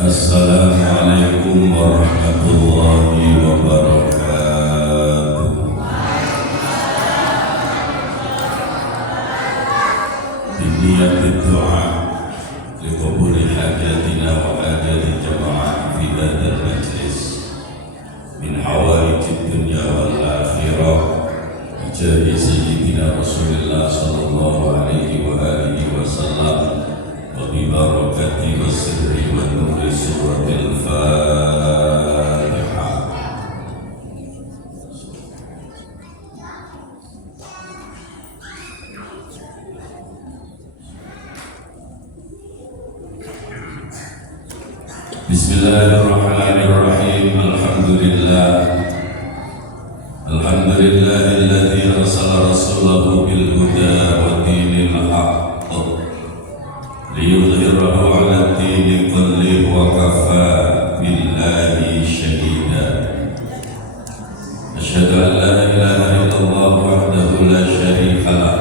Assalamualaikum warahmatullahi wabarakatuh. Biniyati du'a liqabuli hajatina wa hajati jama'ah fi hadzal majlis min hawaijid dunya wal akhirah bijahi sayyidina Rasulillah sallallahu alaihi wa alihi wasallam wa bi barakati wa sirri wa nuri suratil Fatihah. Bismillahirrahmanirrahim. Alhamdulillahilladzi arsala rasulahu bil huda wa dinil haqq liyudhhirahu 'ala ad-dini kullihi wa kafa billahi shahida. Asyhadu an la ilaha illallah wahdahu la syarika lah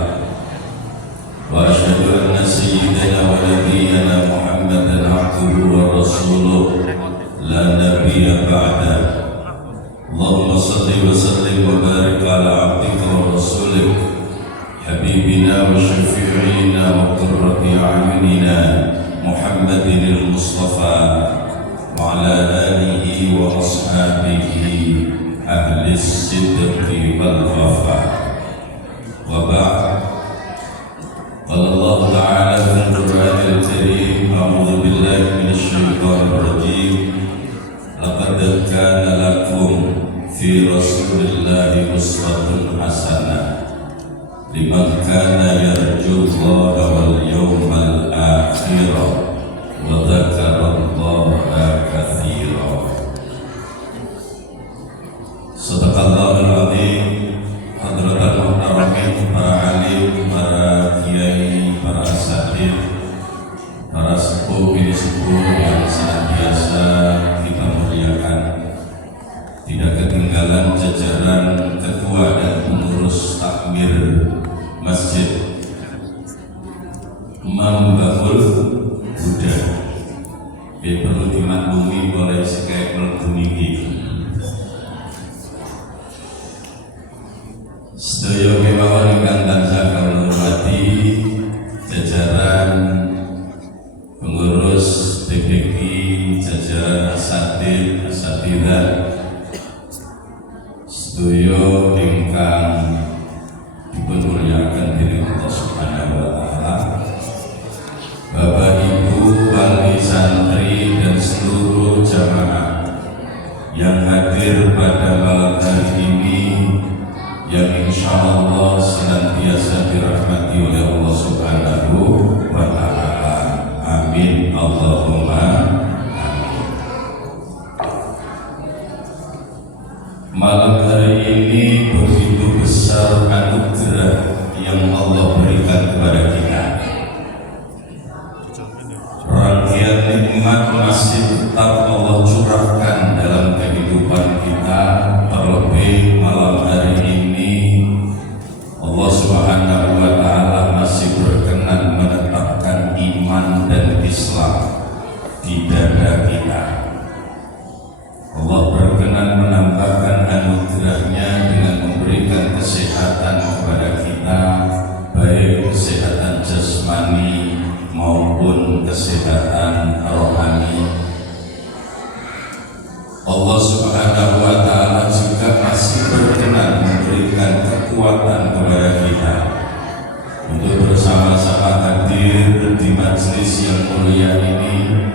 wa asyhadu anna sayyidana wa nabiyyana Muhammadan 'abduhu wa rasuluh la nabiyya ba'da. Allahumma salli wa sallim wa barik ala 'abdika wa rasulika habibina wa syafi'ina wa qurrati a'yunina Muhammadin al-Mustafa wa ala alihi wa ashabihi ahli as-sidqi wal wafa. Wa ba'd. Qala Allah ta'ala fil Qur'anil Karim, a'udzu billahi minasy syaithanir rajim. Laqad kana lakum fi Rasulillahi uswatun hasanah liman kana yarjullaha wal yawmal akhir wa dzakarallaha katsiran. Sadaqallahul azim. Hadratul muhtaramin, para alim, para kiai, para asatidz, para sepuh bini sepuh yang senantiasa kita muliakan. Tidak ketinggalan jajaran ketua dan pengurus takmir masjid Mambaul Huda. Perlu dimaklumi oleh sekalian puniki. Sedaya kemawon ingkang tansah kawula hormati jajaran pengurus DPQ, jajaran asatidzah, sedaya ingkang dipunmulyakaken dening Allah Subhanahu wa taala, Bapak Ibu wali santri dan seluruh jamaah yang hadir pada malam hari ini, yang insyaallah senantiasa dirahmati oleh Allah Subhanahu wa taala. Amin Allahumma amin. Malam hari ini begitu besar anugerah yang Allah berikan kepada kita. Rangkaian nikmat masih tetap Allah curahkan dalam kehidupan kita. Terlebih malam hari ini Allah Subhanahu wa taala masih berkenan menetapkan iman dan Islam di dada kita. Allah berkenan menambahkan anugerahnya dengan memberikan kesehatan kepada kita, baik kesehatan jasmani maupun kesehatan rohani. Allah Subhanahu wa taala juga masih berkenan memberikan kekuatan kepada kita untuk bersama-sama hadir di majelis yang mulia ini,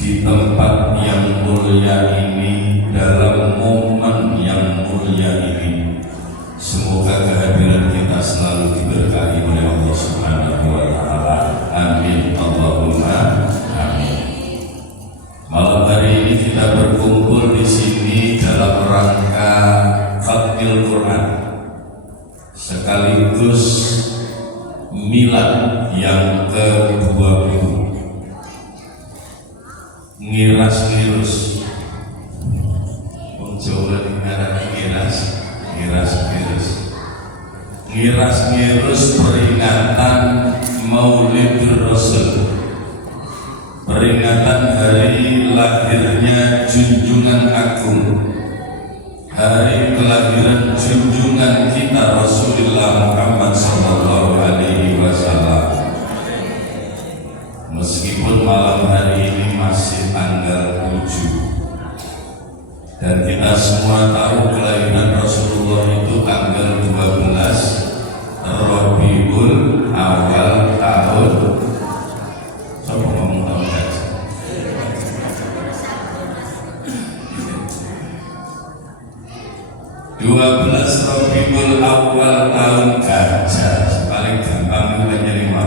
di tempat yang mulia ini, dalam momen yang mulia ini. Semoga kehadiran kita selalu diberkahi oleh Allah Subhanahu wa taala. Amin Allahumma amin. Malam hari ini kita berkumpul di sini dalam rangka khatmil Quran, sekaligus milad yang ke-20. Ngiras-ngirus, Jawa ngarani ngiras-ngirus peringatan Maulid Rasul, peringatan hari lahirnya junjungan agung, hari kelahiran junjungan kita Rasulullah Muhammad sallallahu alaihi wasallam. Meskipun malam hari ini masih tanggal 7 dan kita semua tahu kelahiran Rasulullah itu tanggal 12 Rabiul Awal tahun, coba ngomong tahun aja, 12 Rabiul Awal tahun gajah, paling gampang menyerima.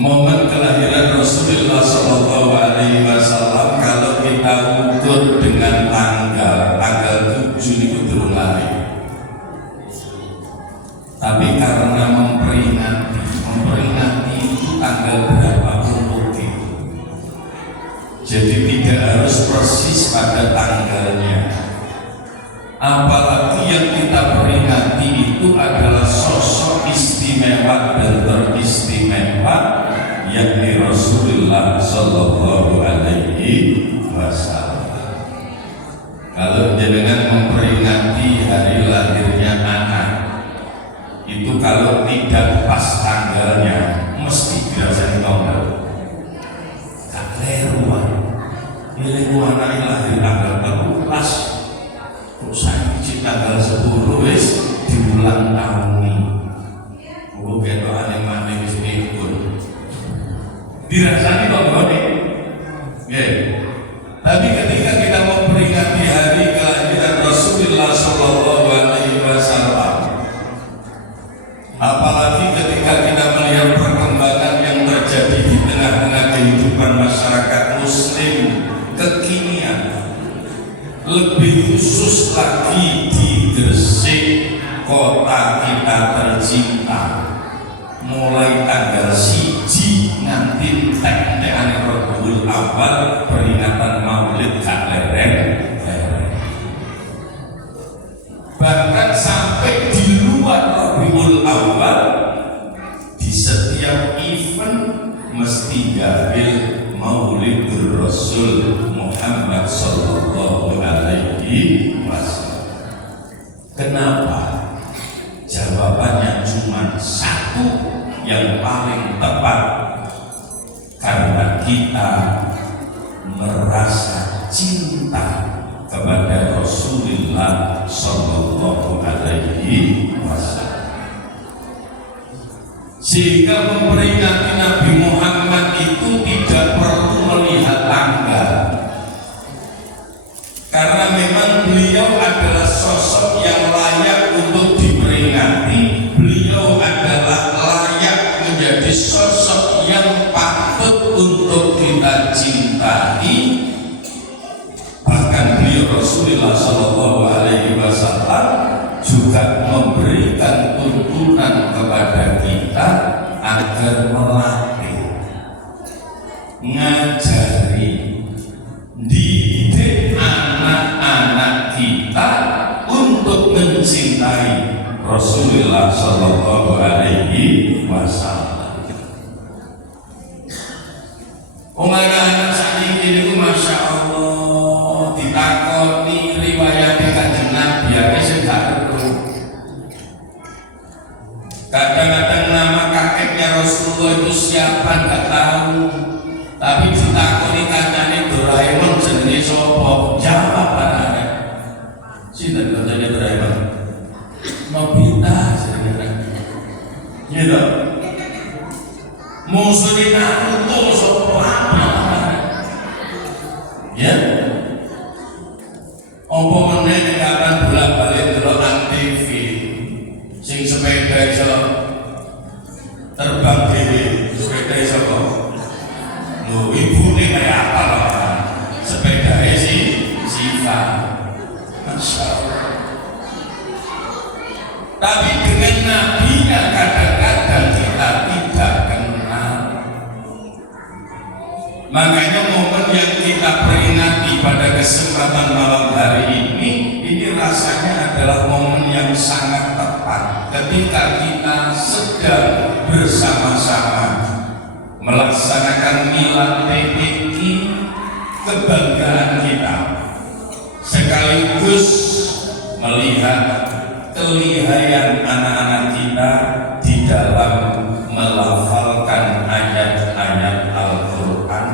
Momen kelahiran Rasulullah Sallallahu Alaihi Wasallam kalau kita ukur dengan tanggal 7 itu turun lahir. Tapi karena memperingati itu tanggal berapa pun oke. Jadi tidak harus persis pada tanggalnya. Apalagi yang kita peringati itu adalah sosok istimewa dan teristimewa, yakni Rasulullah Sallallahu Alaihi Wasallam. Kalau jenengan memperingati hari lahirnya anak, itu kalau tidak pas tanggalnya mesti dirasani tanggal. Tak keliruan. Ini anak lahir tanggal 14. Kok saya tanggal 10 wis diulang tahun ini. Kok ketokane maneh wis ikut. Dirasani tanggal ini. Nggih. Tapi ketika kita memperingati hari kelahiran Rasulullah sallallahu alaihi wasallam, apalagi ketika kita melihat perkembangan yang terjadi di tengah-tengah kehidupan masyarakat muslim kekinian, lebih khusus lagi di Gresik, kota kita tercinta, mulai tanggal 1 nganti tek-tekane Rabiul Awal peringatan Maulid gak lereng. Bahkan sampai di luar Rabiul Awal, di setiap event mesti ngambil Maulidur Rasul Muhammad sallallahu alaihi wasallam. Kenapa? Jawabannya cuma satu yang paling tepat, karena kita merasa cinta kepada Rasulullah sallallahu alaihi wasallam, sehingga memperingati Nabi Muhammad itu tidak perlu melihat tanggal, karena memang beliau adalah sosok yang layak untuk diperingati. Beliau adalah layak menjadi sosok yang patut untuk kita cintai. Bahkan beliau Rasulullah Sallallahu Alaihi Wasallam juga memberikan tuntunan kepada kita agar melatih, ngajari, didik anak-anak kita untuk mencintai Rasulullah Sallallahu Alaihi Wasallam. Anak saat ini masya Allah ditakoni riwayat Kanjeng Nabi ya sing gak perlu. Kadang-kadang nama kakeknya Rasulullah itu siapa nggak tahu, tapi ditakoni kancane Doraemon jenenge sapa? Jawab anaknya. Sinten kancane Doraemon? Nobita jenenge. Gitu. Musuhnya Naruto sapa? Ya. Apa meneh kapan bolak-balik delok nang TV sing sepeda iso terbang dhewe, sepeda iso kok. Lho ibune kaya apa lho? Sepedae Siva. Masya Allah. Tapi dengan nabinya kadang-kadang kita tidak kenal. Makanya momen yang kita peringati pada kesempatan malam hari ini rasanya adalah momen yang sangat tepat ketika kita sedang bersama-sama melaksanakan milad PPI, kebanggaan kita, sekaligus melihat kelihayan anak-anak kita di dalam melafalkan ayat-ayat Al-Quran,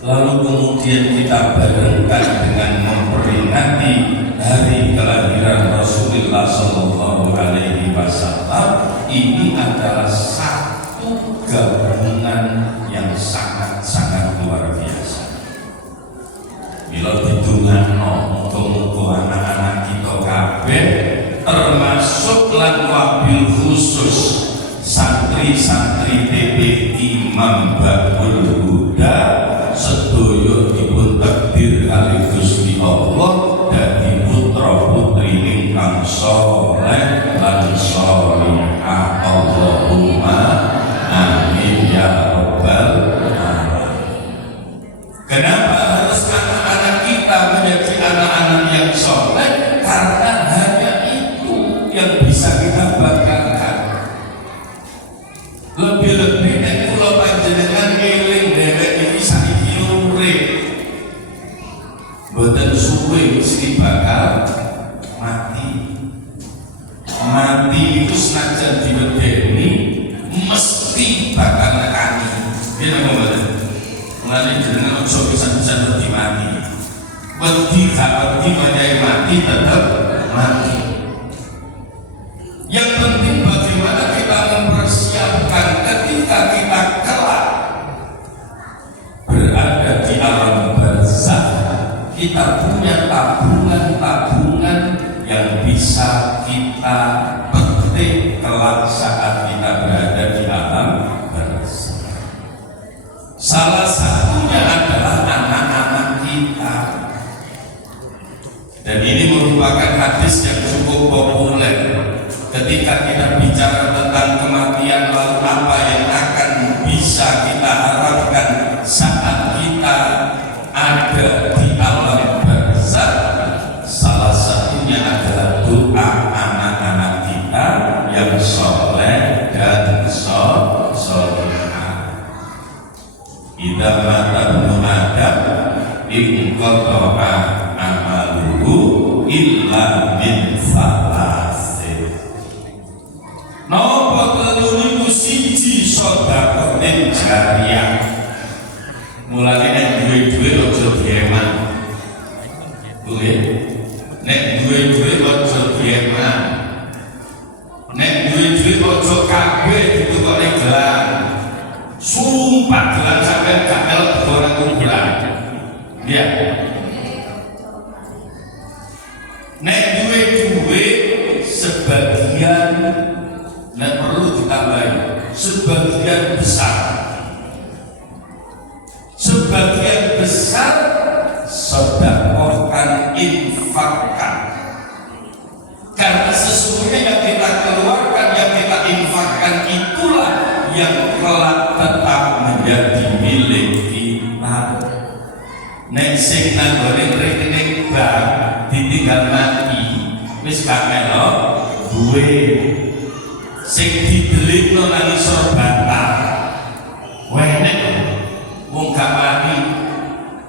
lalu kemudian kita barengkan dengan memperingati hari kelahiran Rasulullah Shallallahu Alaihi Wasallam. Ini adalah satu gabungan yang sangat-sangat luar biasa. Bila ditungano muga-muga anak-anak kita kabeh, termasuk lan wabil khusus santri-santri PPI Mambaul Huda, sedaya dipun takdir kali Gusti Allah dadi putra putri ingkang saleh lan shalihah. Allahumma amin ya rabbal alamin. Kenapa harus anak-anak kita menjadi anak-anak yang saleh? Karena hanya itu yang bisa kita banggakan. Lebih-lebih nek kula panjenengan eling dhewek iki saiki urip, mboten suwe mesti bakal mati. Mati itu senajan diwedeni mesti bakal nekani. Piye napa mboten? Mulane jenengan aja bisa-bisa wedi mati. Wedi gak wedi menyai mati tetap mati. Yang penting bagaimana kita mempersiapkan ketika kita kelak berada di alam barzakh, kita punya tabungan-tabungan yang bisa kita petik kelak saat kita berada di alam barzakh. Salah satunya adalah anak-anak kita. Dan ini merupakan hadis yang cukup populer. Ketika kita bicara tentang kematian, lalu apa yang akan bisa kita harapkan saat kita ada di alam barzakh, salah satunya adalah doa anak-anak kita yang soleh dan solihah. Idza mata ibnu Adam inqata'a amaluhu illa min salasin. Napa telu niku siji sedekah jariyah. Mulane nek duwe-duwe aja dieman. Nggih. Nek duwe-duwe aja dieman. Nek duwe-duwe aja kabeh ditukokne gelang. Sumpah gelang sampeyan gak melok orang kumpulan. Ya. Nek duwe-duwe sebagian nek perlu ditambahi, sebagian besar sedekahkan, infakkan. Karena sesungguhnya yang kita keluarkan, yang kita infakkan itulah yang kelak tetap menjadi milik kita. Nek sing nang rekening bank ditinggal mati wis gak melok duwe, sing didelikno nang isor bantah wenek wong gak mati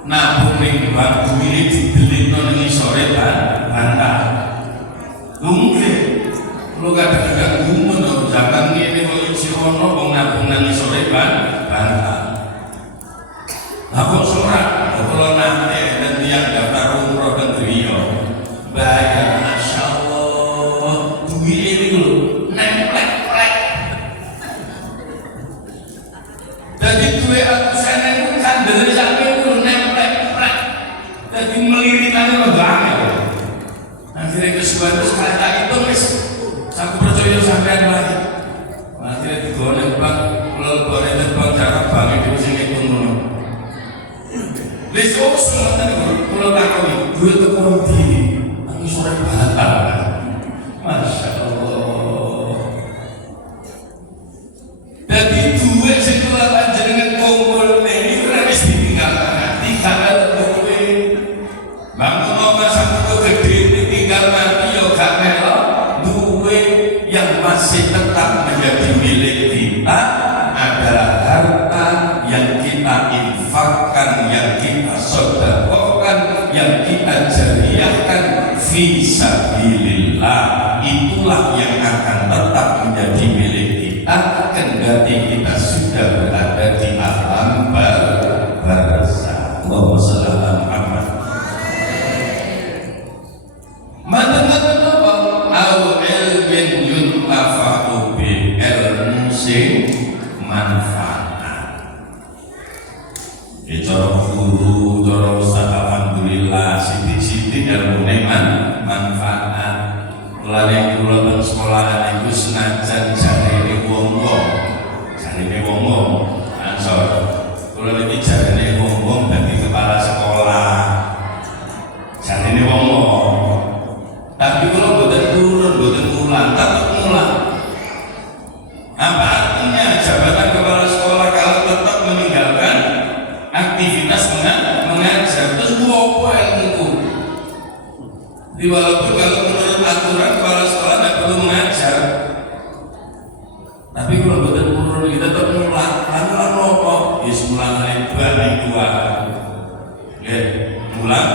nabung ning bank duwine didelikno nang isore bantah. Mungkin lu kadang-kadang gumun loh, zaman ini kalau isi ono wong nabung nang isore bantah. Aku surat kalau nanti dan tiang daftar umroh dan Rio bayar, masya Allah, duit ini dulu nemplek-plek. Jadi duit aku sana itu kan dari sampai dulu nemplek-plek. Jadi melirikannya banget. Akhirnya kesukaan itu sekali tak itu mas, aku percaya sampean lagi. Akhirnya digonek bang, kalau gonek bang cara bang itu sing itu ngono. Besok semua tadi kalau takoi duit itu kondi, aku sore batal, masya Allah. Jadi duit sekolah panjenengan kumpul ini harus ditinggalkan, tinggal duit. Bangun omah sampai gede ditinggal mati yo gak melok duit yang masih tetap menjadi milik kita adalah harta infakkan, yang kita sedekahkan, yang kita jariyahkan fi sabilillah, itulah yang akan tetap menjadi milik kita kendati kita sudah berada di alam barzakh. Allahumma shalli ala Muhammad. Madangan apa? Au ilmin yuntafa'u bi, ilmu sing manfaat. Cara guru, cara ustaz alhamdulillah sithik-sithik ilmune manfaat. Mulane kula teng sekolahan iku senajan jarene wong-wong, ansor. Kula iki jarene wong-wong dadi kepala sekolah. Jarene wong-wong. Tapi kalau boten turun, boten mulang, tetap mulang. Apa artinya jabatan kepala sekolah kalau tetap meninggalkan aktivitas mengajar? Terus apa ilmuku? Walaupun kalau menurut aturan kepala sekolah tidak perlu mengajar, tapi kalau boten turun kita tetap mulang. Lalu apa? Yes, mulang lebar dua. Mulang.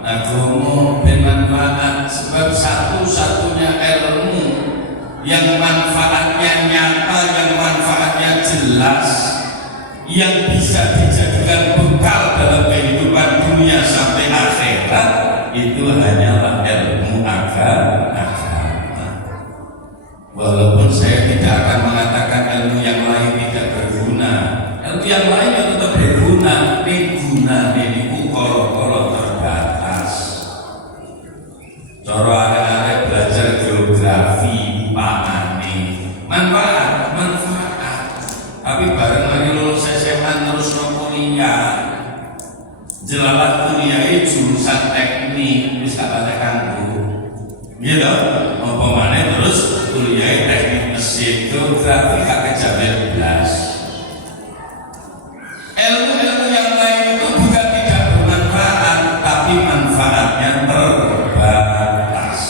Agama bermanfaat, sebab satu-satunya ilmu yang manfaatnya nyata, yang manfaatnya jelas, yang bisa dijadikan bekal dalam kehidupan dunia sampai akhirat, itu hanyalah ilmu agama. Walaupun saya tidak akan mengatakan ilmu yang lain tidak berguna, ilmu yang lain yang tetap berguna, guna ini koro-koro terbatas. Cara arek-arek belajar geografi, pahami manfaat. Tapi bareng mari lulus SMA terus kuliah, jelalah kuliah jurusan teknik, wis gak patek kanggo. Gitu, apa maneh terus kuliah teknik mesin, geografi gak kejawen blas. Ilmu-ilmu yang lain itu bukan tidak bermanfaat, tapi manfaatnya terbatas.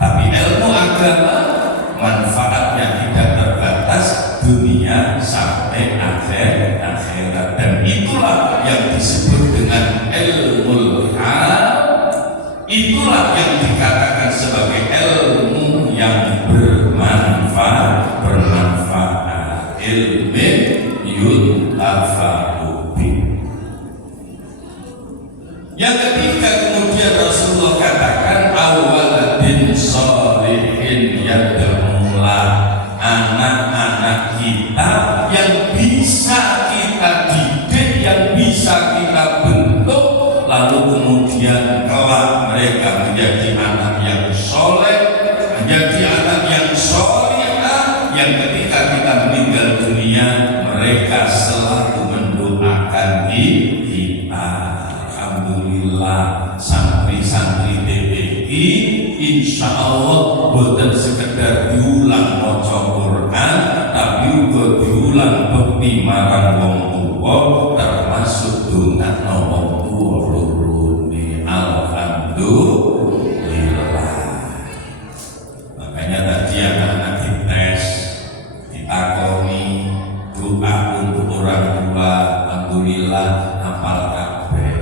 Tapi ilmu agama manfaatnya tidak terbatas, dunia sampai akhirat, dan itulah yang disebut dengan ilmu hal. Itulah yang dikatakan sebagai ilmu yang bermanfaat. Ilmu yuntafa'u bih. Yang ketiga kemudian Rasulullah katakan awaladin sholihin yad'ulah, anak-anak kita yang bisa kita didik, yang bisa kita bentuk, lalu kemudian kelak mereka menjadi anak yang soleh, menjadi anak yang solehah, yang ketika kita meninggal dunia mereka selalu mendoakan kita. Alhamdulillah, santri-santri TPI insya Allah bukan sekedar diulang maca Quran, tapi juga diulang bekti marang wong tuwa, termasuk dongakno wong tuwa lorone. Alhamdulillah. Makanya tadi anak-anak dites, ditakoni doa untuk orang tua, alhamdulillah hafal kabeh.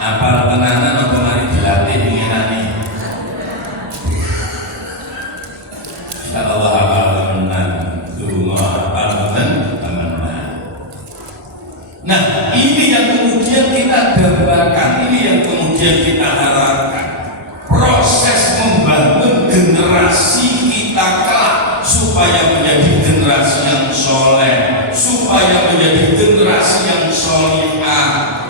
Apal tenanan apa mari dilatih pengenane. Insyaallah apal tenan, donga apal tenan. Nah, ini yang kemudian kita gambarkan, ini yang kemudian kita harapkan. Proses membangun generasi kita kelak supaya menjadi generasi yang soleh, supaya menjadi generasi yang solihah,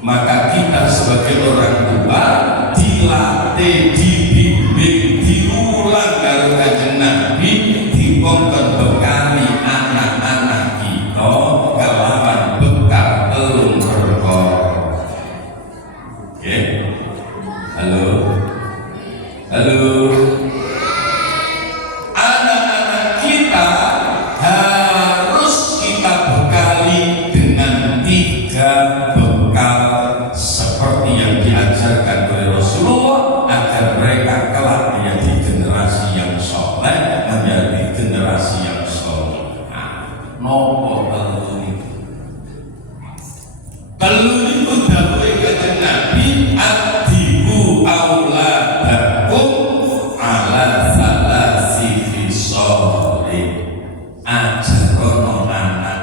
maka kita sebagai orang tua dilatih, dibimbing, diulang karo Kanjeng Nabi, dikongkon bekali anak-anak kita kelawan bekal telung perkara. Oke? Halo. Anak-anak kita harus kita bekali dengan 3 bekal seperti yang diajarkan oleh Rasulullah, agar mereka kelak menjadi generasi yang soleh, menjadi generasi yang soleh. nopo telu niku. Telu niku dawuhe Kanjeng Nabi, adibu auladakum ala salasi fisoli. Ajarono anak,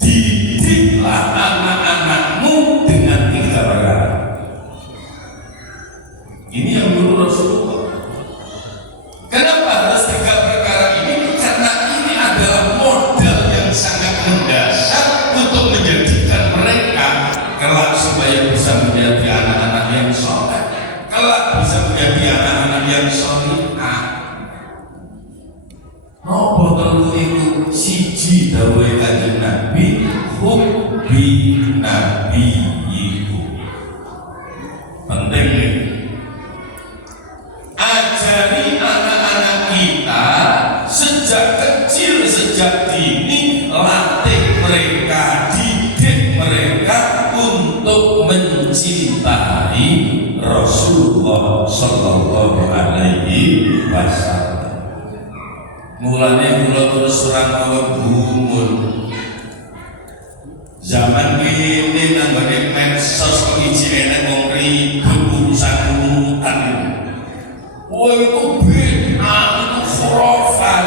didiklah anak-anakmu dengan 3 perkara. Ini yang menurut Rasulullah. Kenapa harus 3 perkara ini? Karena ini adalah modal yang sangat mendasar untuk menjadikan mereka kelak supaya bisa menjadi anak-anak yang soleh, kelak bisa menjadi anak-anak yang solihah. Nopo telu iku? Siji dawuhe Kanjeng Nabi, hubbi nabiyiku. Penting nih. Ajari anak-anak kita sejak kecil, sejak dini, latih mereka, didik mereka untuk mencintai Rasulullah Sallallahu Alaihi Wasallam. Mulanya kula terus terang kula gumun. Zaman ini nanggone medsos kok iji enek wong ribut urusan urutan. Oh itu bid'ah, itu khurafat.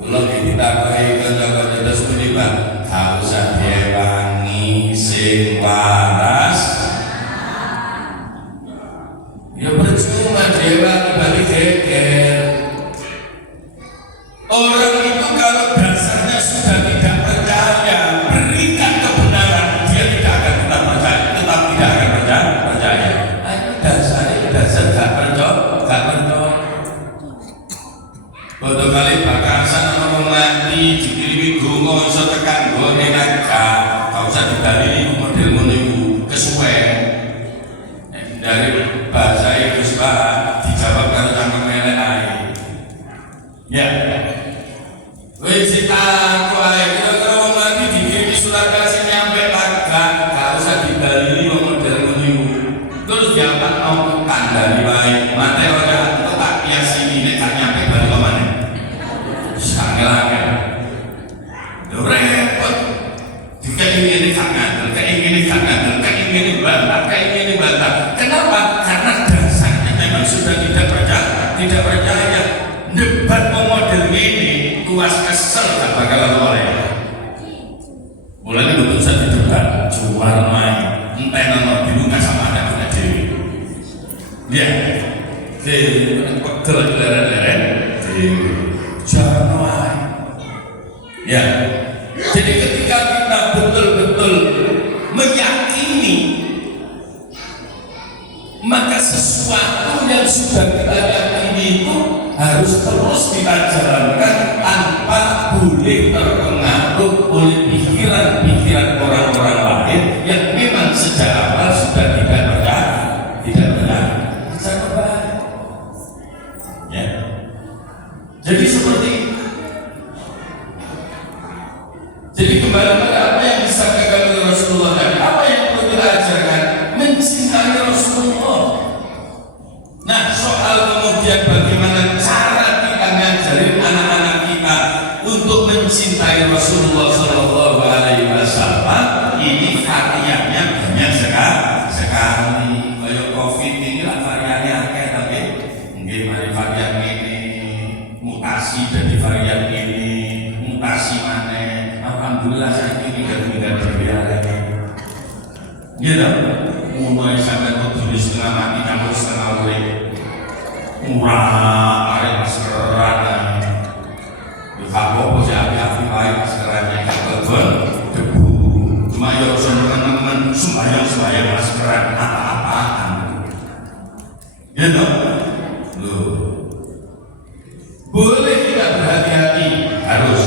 Kula ditakoki kanca-kanca terus muni Pak, gak usah diewangi sing waras. Ya percuma diewangi balik geger. Orang itu kalau dasarnya sudah tidak percaya, berikan kebenaran, dia tidak akan tetap percaya, tetap tidak akan percaya. Itu dasarnya dasar gak percaya. Bodoh kali bakasan ngomong mati, dikirimi gunung iso tekan gone naga, gak usah didalili model ngono iku kesuwen. Dari bahasa itu sebab dijawab karo cangkem elek ae. Ya. Wis aku ae kira-kira wong mati dikirimi surat kasih nyampe naga, gak usah didalili model ngono iku. Terus diampakno kandhani wae. Mate ora entuk tak kiasi ini gak nyampe bali kemana. Sangelangan. Yo repot. Dikaingini gak ngandel, kaingini gak ngandel, kaingini bantah. Kenapa? Karena dasarnya memang sudah tidak percaya. Debat model ini kuas kesel gak bakal oleh. Mulanya betul saja debat, jual main, entah nama dibuka sama ada punya dewi. Ya, pegel leren-leren, jual main. Ya, jadi ketika kita betul-betul meyakini, maka sesuatu yang sudah kita yakini itu harus terus kita jalankan tanpa boleh terpengaruh oleh pikiran-pikiran orang-orang lain yang memang sejak awal sudah tidak benar. Bisa kembali. Ya. Jadi seperti itu. Jadi kembali pada apa yang disampaikan oleh Rasulullah tadi, apa yang perlu kita ajarkan? Mencintai Rasulullah. Nah, soal kemudian bagaimana cara kita ngajarin anak-anak kita untuk mencintai Rasulullah Sallallahu Alaihi Wasallam, ini variannya banyak sekali. Kayak COVID ini lah variannya akeh, tapi mungkin varian ini mutasi dari varian ini, mutasi mana? Alhamdulillah saya ini tidak terbiara. Gitu. Mulai sampai tulis setengah mati, kamu setengah urip. Murah, ada maskeran. Kalau posisi api baik maskerannya kebun, debu. Cuma ya teman-teman sembahyang maskeran apa-apaan. Gitu. Loh. Boleh kita berhati-hati, harus.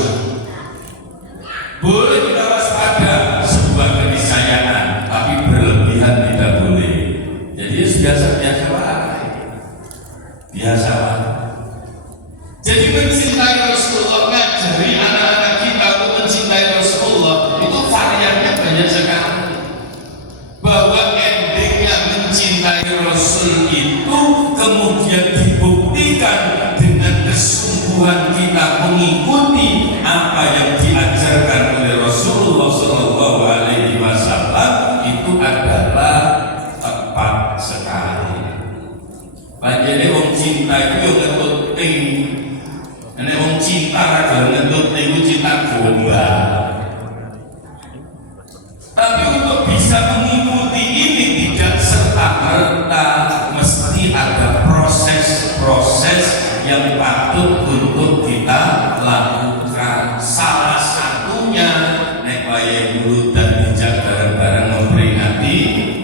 Boleh kita waspada, sebuah keniscayaan, tapi berlebihan tidak boleh. Jadi biasa-biasa biasa. Jadi mencintai Rasulullah, ngajari anak-anak kita untuk mencintai Rasulullah itu variannya banyak sekali. Bahwa endingnya mencintai Rasul itu kemudian dibuktikan dengan kesungguhan kita mengikuti yang diajarkan oleh Rasulullah Shallallahu Alaihi Wasallam itu adalah tepat sekali. Panjene wong cinta itu yo ngetut ting, nek wong cinta ra ngetut ting itu cinta gombal. Tapi untuk bisa mengikuti ini tidak serta-merta, mesti ada proses-proses yang patut untuk kita lakukan. Salah satunya nek wayahe guru dan bijak bareng-bareng memperingati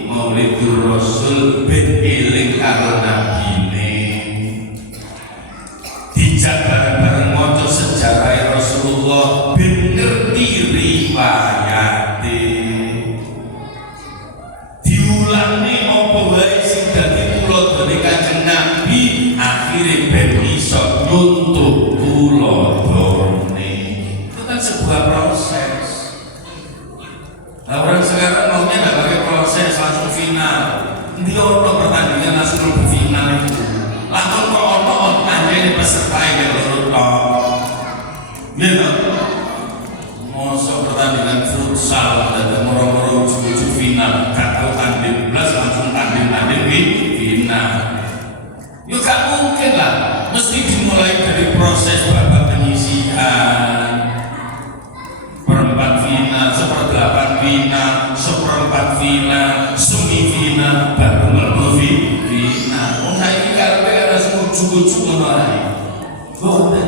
Maulidur Rasul ben eling karo nabine. Dijak bareng-bareng maca sejarah Rasulullah ben ngerti riwayate. Diulangi apa wae sing dadi tuladhane Kanjeng Nabi, akhire ben iso nyuntuk tuladhane. Itu kan sebuah proses. Nah, orang sekarang maunya nggak pakai proses, langsung final. Nanti ono pertandingan langsung ke final itu. Langsung kok ono aja ini peserta yang lurut tok. Gitu. Masa pertandingan futsal dan moro-moro uji final, kata tanding belas langsung tanding final. Yuk gak mungkin lah, mesti dimulai dari proses babak penyisihan, perempat final, seperempat final, seperempat final, semifinal, baru mlebu final. Wong saiki karepe ana ujuk-ujuk ngono ae. Boten.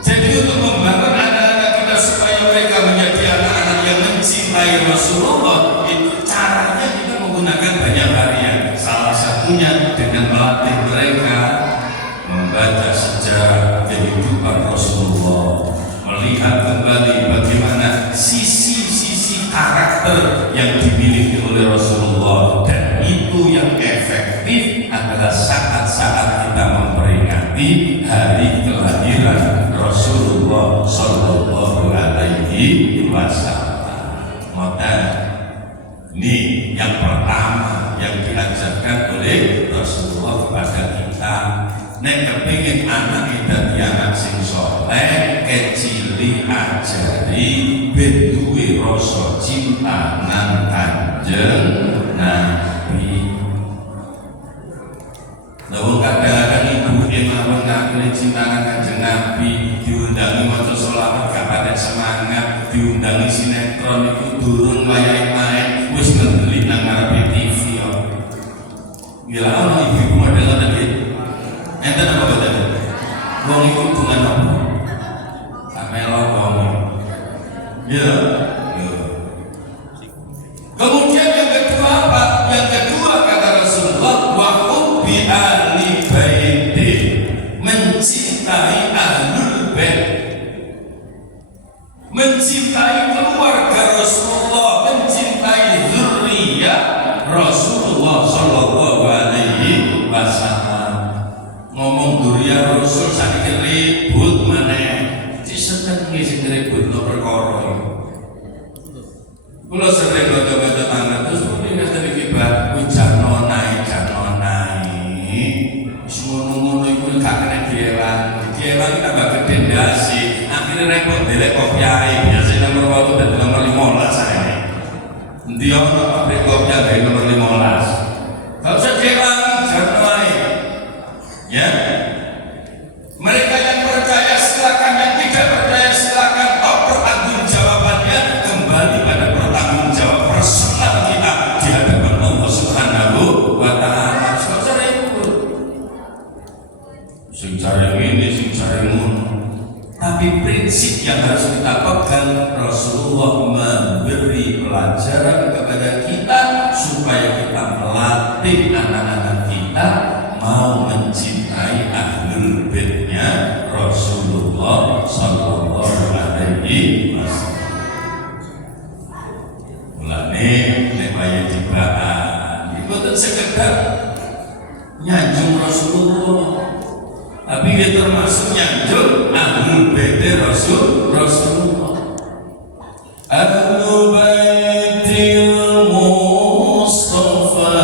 Jadi untuk membangun anak-anak kita supaya mereka menjadi anak-anak yang mencintai Rasulullah, itu caranya kita menggunakan banyak varian. Salah satunya dengan melatih mereka membaca sejarah kehidupan Rasulullah, melihat kembali bagaimana sisi-sisi karakter yang dimiliki oleh Rasulullah, dan itu yang efektif adalah saat-saat kita memperingati hari kelahiran Rasulullah Shallallahu Alaihi Wasallam. Maka ini yang pertama yang diajarkan oleh Rasulullah kepada kita. Nek kepingin anak kita anak sing soleh, kecili ajari ben duwe rasa cinta nang Kanjeng Nabi. Lalu kadang-kadang ibu mawon ngakoni cinta nang Kanjeng Nabi, diundangi maca sholawat gak pada semangat, diundangi sinetron itu durung wayahe main wis ngebeli nang ngarepe TV yo. Gila ana ibu model tadi. Enten apa boten? Wong iku hubungan apa? Samelo wong. Ya. Kemudian yang kedua apa? Yang kedua kata Rasulullah, wa hubbi ahli baiti, mencintai ahlul bait, mencintai keluarga Rasulullah, mencintai zuriyah Rasulullah Shallallahu Alaihi Wasallam. Ngomong zuriyah Rasul sakit ribut maneh, disenengi sing ributno perkara. Kula sering baca-baca tangga terus muni ngaten iki Pak, janonai. Wis ngono-ngono iku gak kena dielang. Dielang tambah gede ndasi. Akhire repot delek kopiahe. Biasa nomor 8 dan nomor 15 ae. Endi ono pabrik kopi gawe nomor 15. Gak usah dielang, janonai. Ya. Mereka yang percaya silakan, yang tidak percaya silakan. Toh pertanggungjawabannya kembali pada pertanggungjawab personal kita di hadapan Allah Subhanahu wa Ta'ala. Secara itu sing cari ini, sing cari ngono. Tapi prinsip yang harus kita pegang, Rasulullah memberi pelajaran kepada kita supaya kita melatih anak-anak kita mau mencintai ahlul baitnya Rasulullah Sallallahu Alaihi Wasallam. Mulane nek wayahe dibahas iku boten sekedar nyanjung Rasulullah, tapi dia termasuk nyanjung ahlul bait Rasulullah. Ahlul baitil Mustafa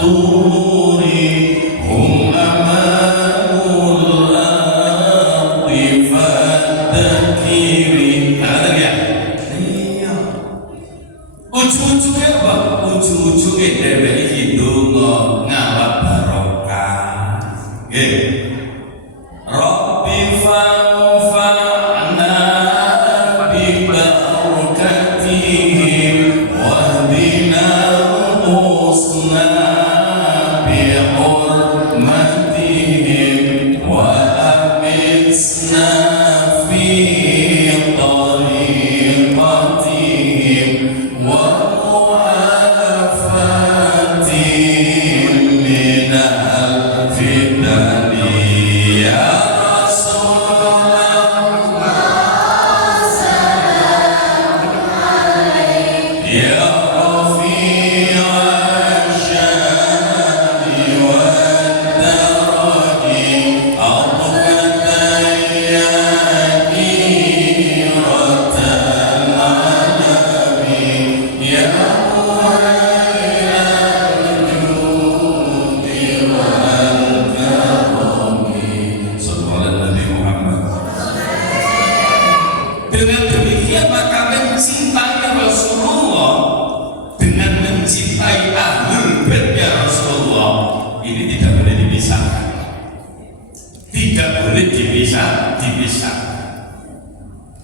turi hum amanul ardi fadakiri Dengan demikian maka mencintai Rasulullah dengan mencintai ahlul baitnya Rasulullah ini tidak boleh dipisahkan, tidak boleh dipisah.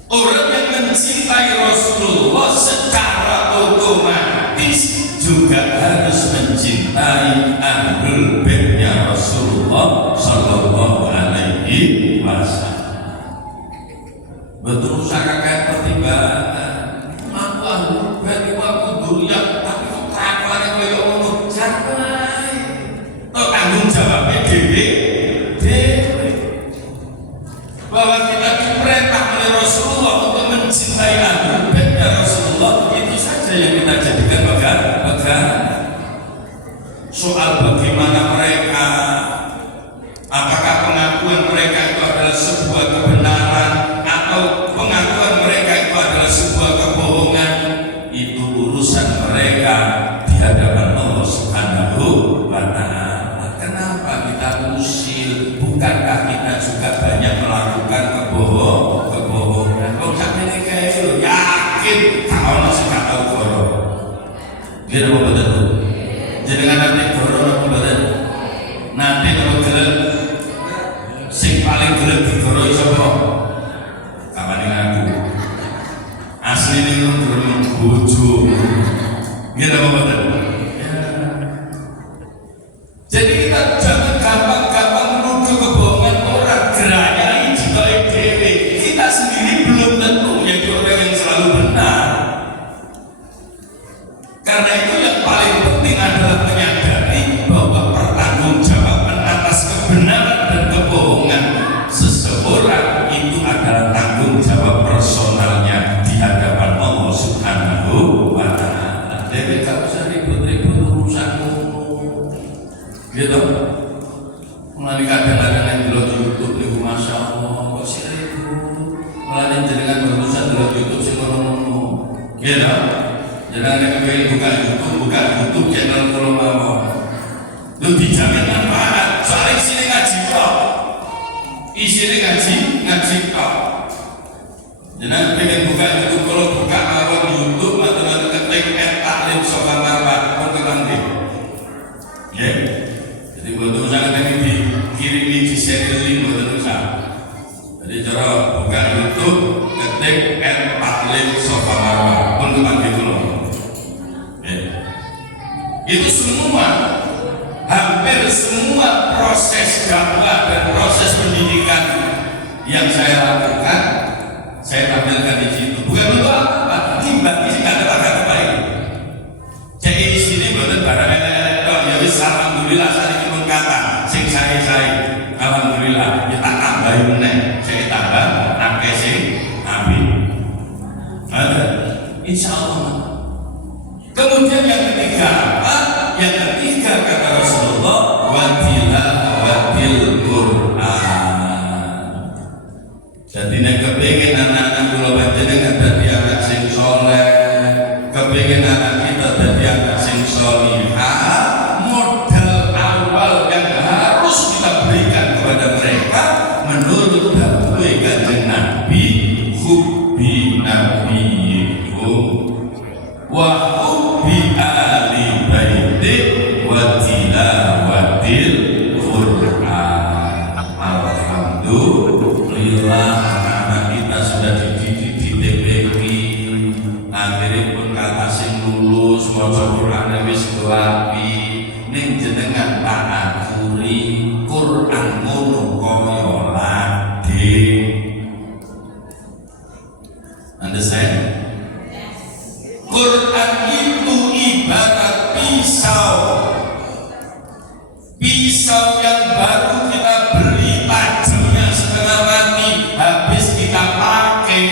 Orang yang mencintai Rasulullah secara otomatis juga harus mencintai ahlul baitnya Rasulullah Sallallahu Alaihi Wasallam. Betul usaha kayak pertimbangan aku ahlul bait aku dunia tapi kok kelakuane koyo ngono jangan toh tanggung jawabnya dhewe bahwa kita diperintah oleh Rasulullah untuk mencintai ahlul baitnya Rasulullah, itu saja yang kita jadikan pegangan. Soal bagaimana mereka, apakah pengakuan mereka itu adalah sebuah kebenaran atau pengakuan mereka itu adalah sebuah kebohongan, itu urusan mereka di hadapan Allah Subhanahu wa Ta'ala. Kenapa kita usil? Bukankah kita juga banyak melakukan kebohongan? Kok sampai ini kayak yakin kalau masih gak tahu goro dia apa betul? Jadi nanti goro apa betul? Nanti kalau gelap sing paling gelap di goro siapa? Asli ini belum bojo, gitu apa betul? Jadi kita jangan gampang-gampang menuduh kebohongan orang, gerayai juga dewe. Kita sendiri belum tentu menjadi orang yang selalu benar. Karena itu yang paling penting adalah menyadari bahwa pertanggungjawaban atas kebenaran dan kebohongan seseorang itu adalah tanggung jawab personalnya di hadapan Allah Subhanahu wa Ta'ala. Jadi gak usah ribut-ribut urusanmu gitu. Mulai kadang-kadang yang dulu di YouTube itu Masya Allah kok sih ribut mulai jenengan berurusan dulu di YouTube sih ngono-ngono gitu. Jangan ada kepengen buka YouTube channel kalau mau itu dijamin manfaat. Soalnya sini ngaji kok isinya ngaji kok. Jangan pengen buka YouTube, kalau buka awal YouTube atau ketik @taklim sofa marwah nanti. Ya, jadi buat usaha ini dikirimi di share link buat usaha. Jadi cara buka YouTube ketik @taklim sofa marwah nanti dulu. Ya, itu semua hampir semua proses dakwah dan proses pendidikan yang saya lakukan saya tampilkan di situ. Bukan untuk apa? Timbang ini nggak ada kata baik. Jadi di sini bukan barang elektronik. Ya wis alhamdulillah saya ini kata sing saya alhamdulillah kita tambahin meneh. Saya tambah akeh sing ambil. Ada. Insya Allah. Kemudian yang ketiga apa? Yang ketiga kata Rasulullah watil Quran. Jadi nek kepengin anak-anak kula panjenengan dadi anak sing saleh, kepengin anak kita dadi anak sing salihah, modal awal yang harus kita berikan kepada mereka menurut dawuh Kanjeng Nabi, hubbi nabiyikum wa hubbi ali baiti wa tilawatil Quran. Alhamdulillah. anak-anak kita sudah dididik di TPQ, akhirnya pun kata sing lulus maca Quran wis api, ning jenengan tak aturi Quran ngono kaya lade. Understand? Quran itu ibarat pisau yang baru kita beli, tajamnya setengah mati, habis kita pakai,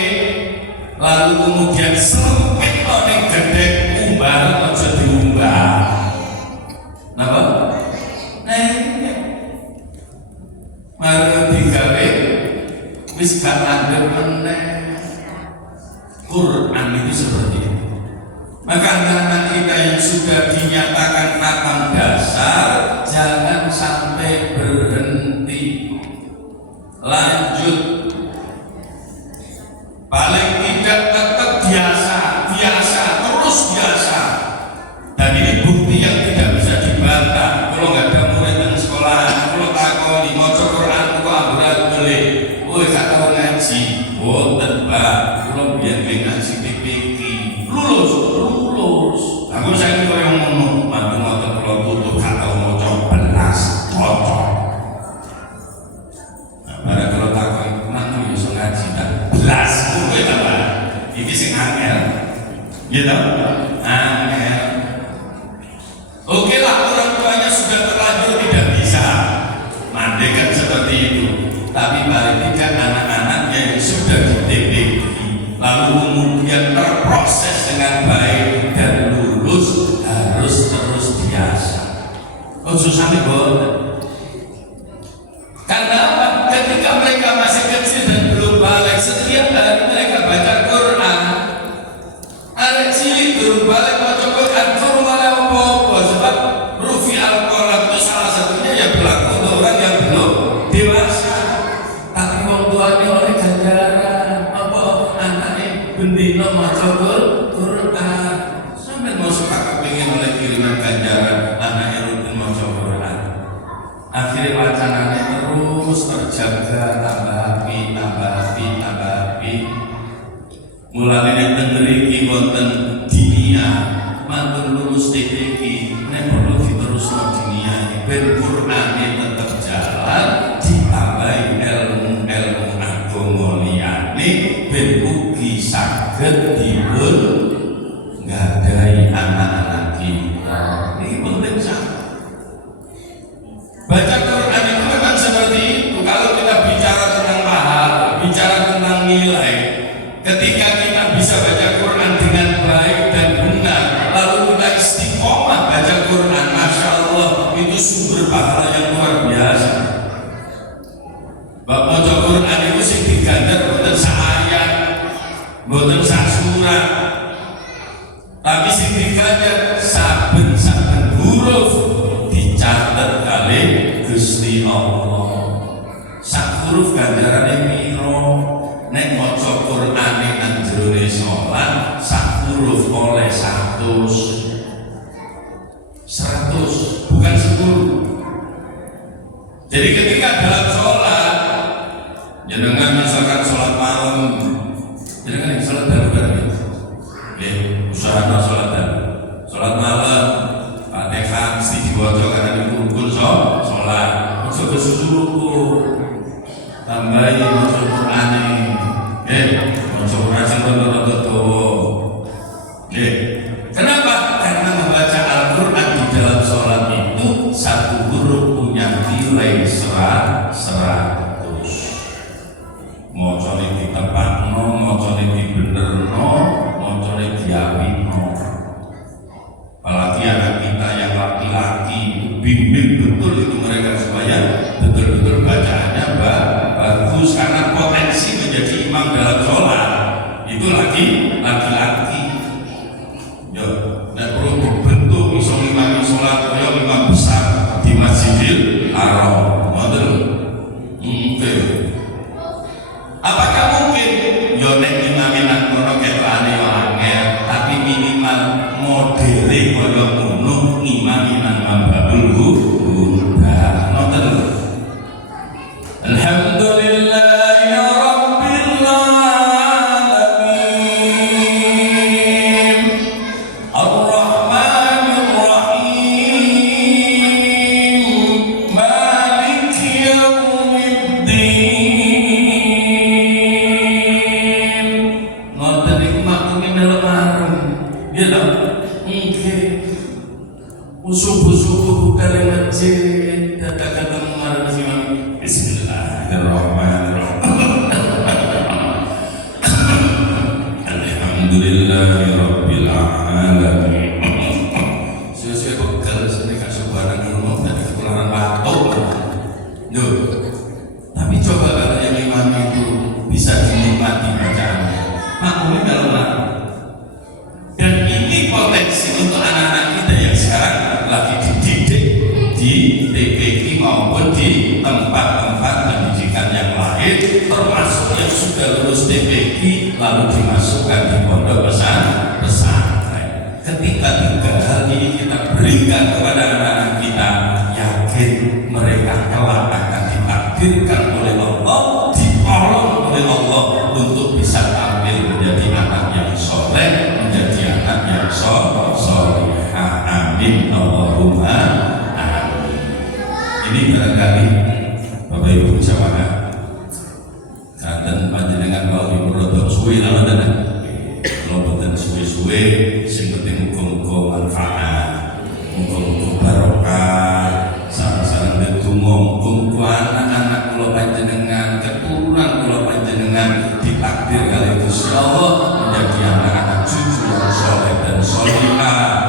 lalu kemudian sempit ning gedek umbah aja diumbah. Napa? Mari digawe wis gak andhep meneh. Quran itu seperti itu. Maka anak-anak kita yang sudah dinyatakan khatam dasar jangan sampai berhenti, lanjut, paling tidak tetap biasa, terus biasa. Dan ini bukti yang tidak bisa dibantah. Kalau nggak ada murid di sekolah, kalau takoni maca Quran kok amburan beli, woi gak tau ngaji, boten Pak, kalau biar ngaji PPQ, lulus. Aku saya kira yang ngomong mantu ngotot kalau tutup gak tau maca belas cocok. Nah, pada kalau takon mantu iso ngaji tak belas, kowe ta Pak. Iki sing angel. Gitu? Angel. Oke lah, orang tuanya sudah terlanjur tidak bisa mandekan seperti itu. Tapi paling tidak anak-anaknya yang sudah di TPQ lalu kemudian terproses dengan baik dan lulus harus terus biasa. Susah nih karena apa? Ketika mereka masih kecil dan belum balik, setiap hari mereka baca Quran. Anak cilik belum balik baca Quran, kurang apa-apa. Sebab rufi al-Quran itu salah satunya ya berlaku untuk orang yang belum dewasa. Tapi orang tuanya oleh ganjaran apa anaknya bendino maca Quran. Sampai mau suka kepingin oleh kiriman ganjaran anaknya rutin maca Quran. Akhirnya wacananya terus terjaga, tambah api. Mulai yang tengeriki wonten dinia, mantul lulus TPQ, nek perlu diterusno dinia, ben Qur'ane tetap jalan, ditambahi ilmu agama liyane, ben ugi saged dipun nggadahi anak-anak kita. Ini penting sangat. Baca Quran itu memang seperti itu. Kalau kita bicara tentang pahala, bicara tentang nilai, ketika kita bisa baca Quran dengan baik dan benar, lalu kita istiqomah baca Quran, Masya Allah, itu sumber pahala yang luar biasa. Baca Quran itu sih diganjar bukan seayat, bukan sasurat, tapi sih diganjar saben-saben huruf dicatat kali Gusti Allah. Sak huruf ganjarane piro? Nek maca Qur'ane nang jerone salat, sak huruf oleh 100, bukan 10. Jadi ketika dalam sholat, jenengan misalkan sholat malam, jenengan sholat dalam usaha sholat dalam, sholat malam, Fatihah mesti diwaca karena itu rukun sholat. Masuk ke susuruku, tambahi maca Qur'ane, maca Qur'an sing rada-rada dawa. Kenapa? Karena membaca Al-Quran di dalam sholat itu satu huruf punya nilai 100. Mocone ditepakno, mocone dibenerno, mocone diapino. Apalagi anak kita yang laki-laki, bimbing betul itu mereka supaya betul-betul bacaannya bagus, karena potensi menjadi imam dalam sholat itu laki-laki. Ya, dan perlu dibentuk iso imam sholat kaya imam besar di Masjidil Haram. Betul? Oke. Apakah mungkin? Yo nek imamin nang kono ketane yo angel, tapi minimal modele kaya ngono imamin nang Mambabul Huda. Ngoten. Alhamdulillah ya Rabb. Alhamdulillahi Rabbil Alamin. Saya pegal sini kasih barang ngono dari ketularan waktu. Loh, tapi coba kalau yang imam itu bisa dinikmati bacaannya, makmumnya kalau lari. Dan ini potensi untuk anak-anak kita yang sekarang lagi dididik di TPQ maupun di tempat-tempat pendidikan yang lain, termasuk yang sudah lulus TPQ lalu dimasukkan di pondok pesantren. Ketika tiga hal ini kita berikan kepada anak-anak kita, yakin mereka kelak akan ditakdirkan oleh Allah, ditolong oleh Allah untuk bisa tampil menjadi anak yang soleh, menjadi anak yang solehah. Amin Allahumma amin. Ini barangkali Bapak Ibu jamaah kanten panjenengan kalau diperodok suwe lawan kalau boten suwe-suwe sing penting muga-muga manfaat, muga-muga barokah, sareng-sareng ndedonga muga anak-anak kula panjenengan, keturunan kula panjenengan ditakdir kali Gusti Allah menjadi anak-anak cucu yang soleh dan solehah.